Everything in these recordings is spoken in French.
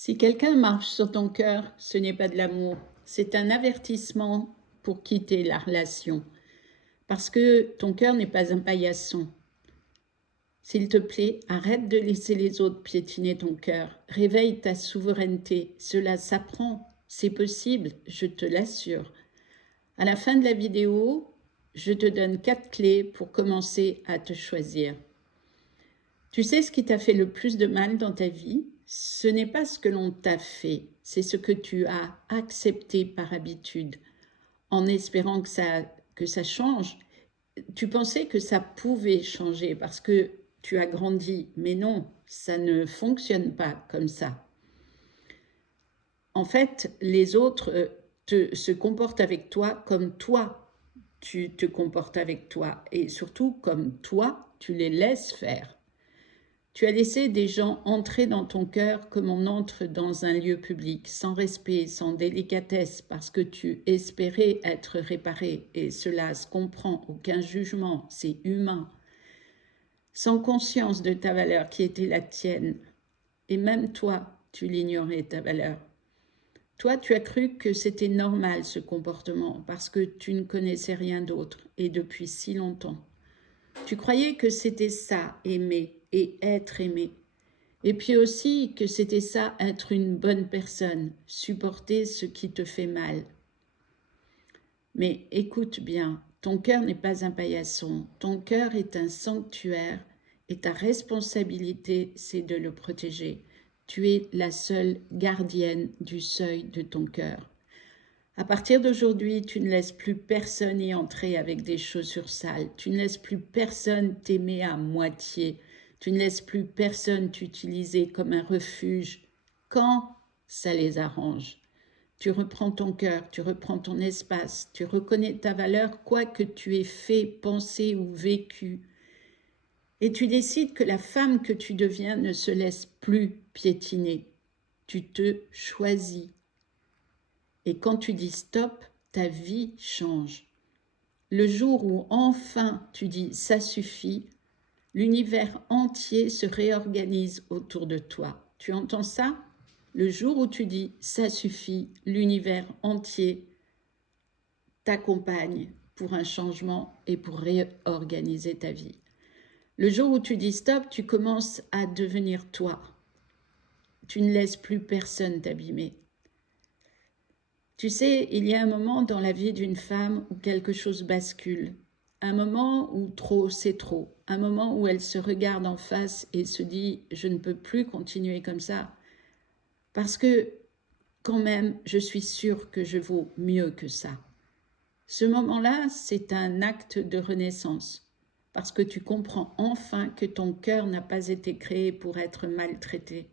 Si quelqu'un marche sur ton cœur, ce n'est pas de l'amour, c'est un avertissement pour quitter la relation, parce que ton cœur n'est pas un paillasson. S'il te plaît, arrête de laisser les autres piétiner ton cœur. Réveille ta souveraineté. Cela s'apprend. C'est possible, je te l'assure. À la fin de la vidéo, je te donne 4 clés pour commencer à te choisir. Tu sais ce qui t'a fait le plus de mal dans ta vie? Ce n'est pas ce que l'on t'a fait, c'est ce que tu as accepté par habitude, en espérant que ça change. Tu pensais que ça pouvait changer parce que tu as grandi, mais non, ça ne fonctionne pas comme ça. En fait, les autres se comportent avec toi comme toi, tu te comportes avec toi, et surtout comme toi, tu les laisses faire. Tu as laissé des gens entrer dans ton cœur comme on entre dans un lieu public, sans respect, sans délicatesse, parce que tu espérais être réparé, et cela se comprend, aucun jugement, c'est humain. Sans conscience de ta valeur qui était la tienne, et même toi, tu l'ignorais, ta valeur. Toi, tu as cru que c'était normal ce comportement, parce que tu ne connaissais rien d'autre, et depuis si longtemps. Tu croyais que c'était ça, aimer, et être aimé. Et puis aussi que c'était ça, être une bonne personne, supporter ce qui te fait mal. Mais écoute bien, ton cœur n'est pas un paillasson, ton cœur est un sanctuaire et ta responsabilité, c'est de le protéger. Tu es la seule gardienne du seuil de ton cœur. À partir d'aujourd'hui, tu ne laisses plus personne y entrer avec des chaussures sales. Tu ne laisses plus personne t'aimer à moitié. Tu ne laisses plus personne t'utiliser comme un refuge quand ça les arrange. Tu reprends ton cœur, tu reprends ton espace, tu reconnais ta valeur, quoi que tu aies fait, pensé ou vécu. Et tu décides que la femme que tu deviens ne se laisse plus piétiner. Tu te choisis. Et quand tu dis stop, ta vie change. Le jour où enfin tu dis ça suffit, l'univers entier se réorganise autour de toi. Tu entends ça? Le jour où tu dis ça suffit, l'univers entier t'accompagne pour un changement et pour réorganiser ta vie. Le jour où tu dis stop, tu commences à devenir toi. Tu ne laisses plus personne t'abîmer. Tu sais, il y a un moment dans la vie d'une femme où quelque chose bascule. Un moment où trop, c'est trop. Un moment où elle se regarde en face et se dit « je ne peux plus continuer comme ça ». Parce que quand même, je suis sûre que je vaux mieux que ça. Ce moment-là, c'est un acte de renaissance. Parce que tu comprends enfin que ton cœur n'a pas été créé pour être maltraité,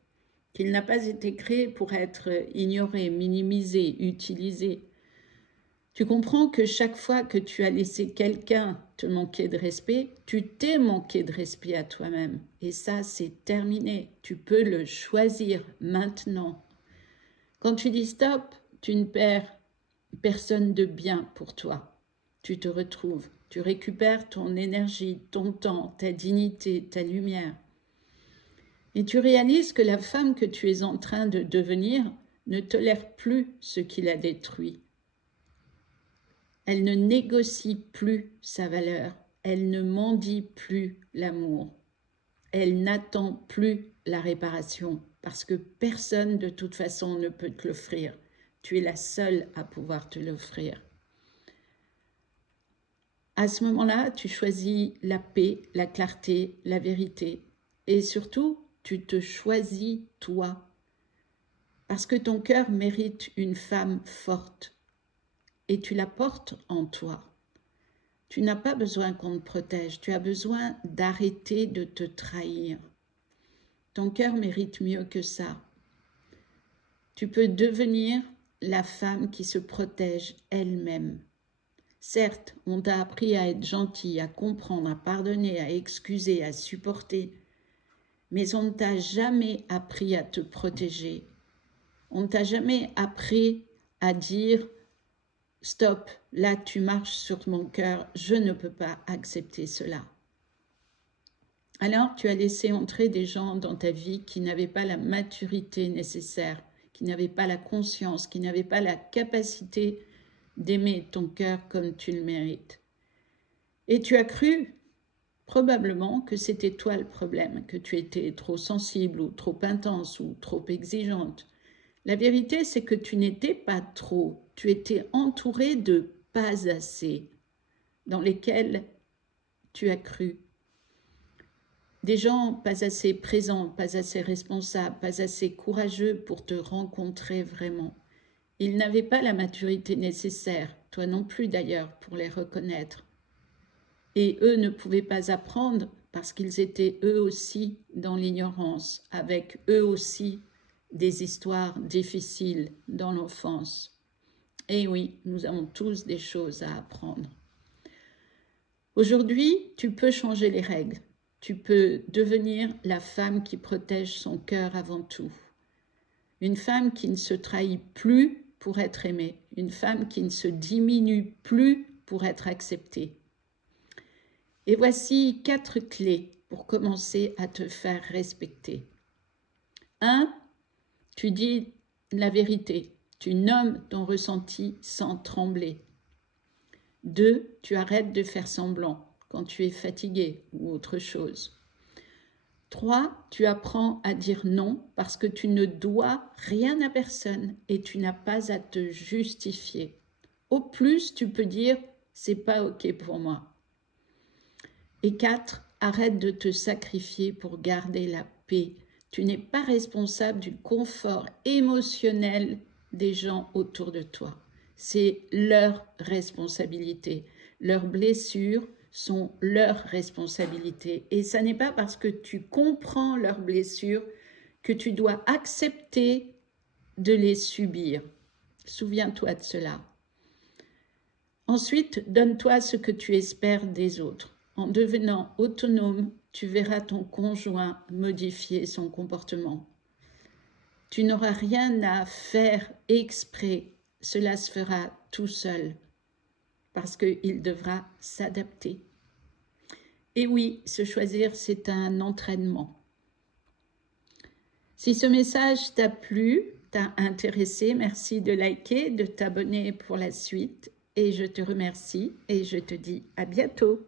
qu'il n'a pas été créé pour être ignoré, minimisé, utilisé. Tu comprends que chaque fois que tu as laissé quelqu'un te manquer de respect, tu t'es manqué de respect à toi-même. Et ça, c'est terminé. Tu peux le choisir maintenant. Quand tu dis stop, tu ne perds personne de bien pour toi. Tu te retrouves, tu récupères ton énergie, ton temps, ta dignité, ta lumière. Et tu réalises que la femme que tu es en train de devenir ne tolère plus ce qui l'a détruit. Elle ne négocie plus sa valeur, elle ne mendie plus l'amour, elle n'attend plus la réparation parce que personne de toute façon ne peut te l'offrir. Tu es la seule à pouvoir te l'offrir. À ce moment-là, tu choisis la paix, la clarté, la vérité et surtout, tu te choisis toi parce que ton cœur mérite une femme forte et tu la portes en toi. Tu n'as pas besoin qu'on te protège, tu as besoin d'arrêter de te trahir. Ton cœur mérite mieux que ça. Tu peux devenir la femme qui se protège elle-même. Certes, on t'a appris à être gentil, à comprendre, à pardonner, à excuser, à supporter, mais on ne t'a jamais appris à te protéger. On ne t'a jamais appris à dire « Stop, là tu marches sur mon cœur, je ne peux pas accepter cela ». Alors tu as laissé entrer des gens dans ta vie qui n'avaient pas la maturité nécessaire, qui n'avaient pas la conscience, qui n'avaient pas la capacité d'aimer ton cœur comme tu le mérites. Et tu as cru probablement que c'était toi le problème, que tu étais trop sensible ou trop intense ou trop exigeante. La vérité, c'est que tu n'étais pas trop, tu étais entouré de pas assez dans lesquels tu as cru. Des gens pas assez présents, pas assez responsables, pas assez courageux pour te rencontrer vraiment. Ils n'avaient pas la maturité nécessaire, toi non plus d'ailleurs, pour les reconnaître. Et eux ne pouvaient pas apprendre parce qu'ils étaient eux aussi dans l'ignorance, avec eux aussi des histoires difficiles dans l'enfance. Et oui, nous avons tous des choses à apprendre. Aujourd'hui, tu peux changer les règles. Tu peux devenir la femme qui protège son cœur avant tout. Une femme qui ne se trahit plus pour être aimée. Une femme qui ne se diminue plus pour être acceptée. Et voici 4 clés pour commencer à te faire respecter. 1. Tu dis la vérité. Tu nommes ton ressenti sans trembler. 2. Tu arrêtes de faire semblant quand tu es fatigué ou autre chose. 3. Tu apprends à dire non parce que tu ne dois rien à personne et tu n'as pas à te justifier. Au plus, tu peux dire « c'est pas ok pour moi ». Et 4, arrête de te sacrifier pour garder la paix. Tu n'es pas responsable du confort émotionnel des gens autour de toi. C'est leur responsabilité. Leurs blessures sont leur responsabilité. Et ce n'est pas parce que tu comprends leurs blessures que tu dois accepter de les subir. Souviens-toi de cela. Ensuite, donne-toi ce que tu espères des autres. En devenant autonome, tu verras ton conjoint modifier son comportement. Tu n'auras rien à faire exprès, cela se fera tout seul, parce qu'il devra s'adapter. Et oui, se choisir, c'est un entraînement. Si ce message t'a plu, t'a intéressé, merci de liker, de t'abonner pour la suite. Et je te remercie et je te dis à bientôt.